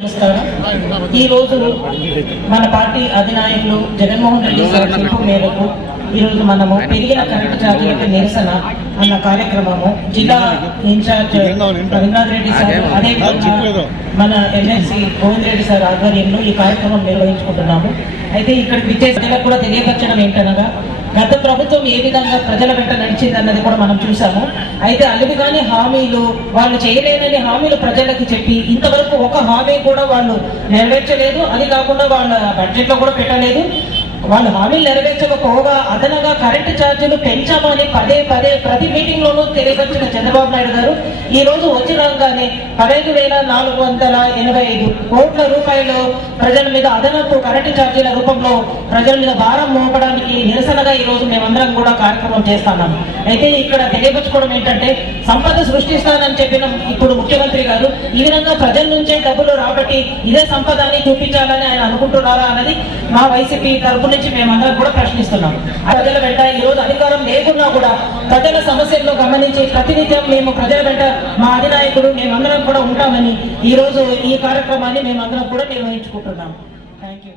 ఈ రోజు మన పార్టీ అధినాయకులు జగన్మోహన్ రెడ్డి గారి పిలుపు మేరకు ఈ రోజు మనము పెరిగిన కరెంటు ఛార్జీలపై నిరసన అన్న కార్యక్రమము జిల్లా ఇన్ఛార్జ్ రవీంద్రనాథ్ రెడ్డి సార్ అదేవిధంగా మన ఎమ్మెల్సీ గోవింద్ రెడ్డి సార్ ఆధ్వర్యంలో ఈ కార్యక్రమం నిర్వహించుకుంటున్నాము. అయితే ఇక్కడ విజయ ప్రజలకు కూడా తెలియపరచడం ఏంటనగా గత ప్రభుత్వం ఏ విధంగా ప్రజల వెంట నడిచింది అన్నది కూడా మనం చూసాము అయితే అలుగుగానే హామీలు వాళ్ళు చేయలేనని హామీలు ప్రజలకు చెప్పి ఇంతవరకు ఒక హామీ కూడా వాళ్ళు నెరవేర్చలేదు. అది కాకుండా వాళ్ళ బడ్జెట్లో కూడా పెట్టలేదు. వాళ్ళు హామీలు నెరవేర్చకపోగా అదనంగా కరెంటు ఛార్జీలు పెంచామని పదే పదే ప్రతి మీటింగ్ లోనూ తెలియపరిచిన చంద్రబాబు నాయుడు గారు ఈ రోజు వచ్చినాగానే పదహైదు వేల నాలుగు వందల ఎనభై ఐదు కోట్ల రూపాయలు ప్రజల మీద అదనపు కరెంటు ఛార్జీల రూపంలో ప్రజల మీద భారం మోపడానికి నిరసనగా ఈ రోజు మేమందరం కూడా కార్యక్రమం చేస్తున్నాం. అయితే ఇక్కడ తెలియపరచుకోవడం ఏంటంటే సంపద సృష్టిస్తానని చెప్పిన ఇప్పుడు ముఖ్యమంత్రి చేస్తున్నారు ఈ విధంగా ప్రజల నుంచే డబ్బులు రాబట్టి ఇదే సంపదాన్ని చూపించాలని ఆయన అనుకుంటున్నారా అన్నది మా వైసీపీ తరపు నుంచి మేమందరం కూడా ప్రశ్నిస్తున్నాం. ప్రజల వెంట ఈ రోజు అధికారం లేకున్నా కూడా ప్రజల సమస్యలను గమనించి ప్రతినిత్యం మేము ప్రజల వెంట మా అధినాయకుడు మేమందరం కూడా ఉంటామని ఈ రోజు ఈ కార్యక్రమాన్ని మేమందరం కూడా నిర్వహించుకుంటున్నాం. Thank you